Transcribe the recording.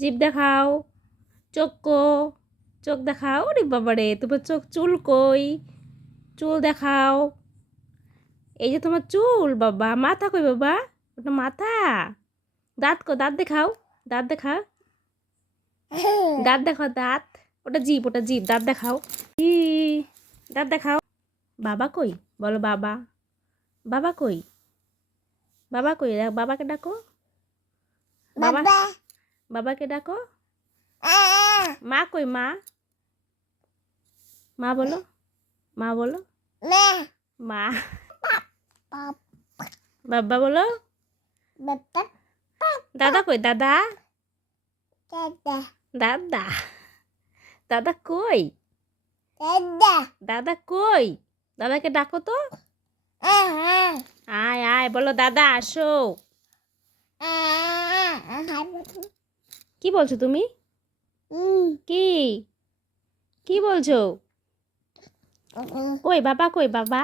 জিভ দেখাও। চোখ চোখ দেখাও। ওরে বাবা রে, তোমার চোখ, চুল কই? চুল দেখাও। এই যে তোমার চুল বাবা। মাথা কই বাবা? ওটা মাথা। দাঁত দেখাও। দাঁত দেখাও। দাঁত দেখাও, দাঁত। ওটা জিভ। দাঁত দেখাও। ই, দাঁত দেখাও। বাবা কই? বলো বাবা। বাবা কই? বাবা কই? বাবাকে ডাকো। বাবা, বাবাকে ডাকো। মা কই? মা, মা বলো। মা বলো। মা। বাবা বলো। দাদা কই? দাদা। দাদা, দাদা কই? দাদা কই? দাদাকে ডাকো তো। আয় আয়, বলো দাদা আসো। কি বলছো তুমি? কি কি বলছো? কই বাবা? কই বাবা?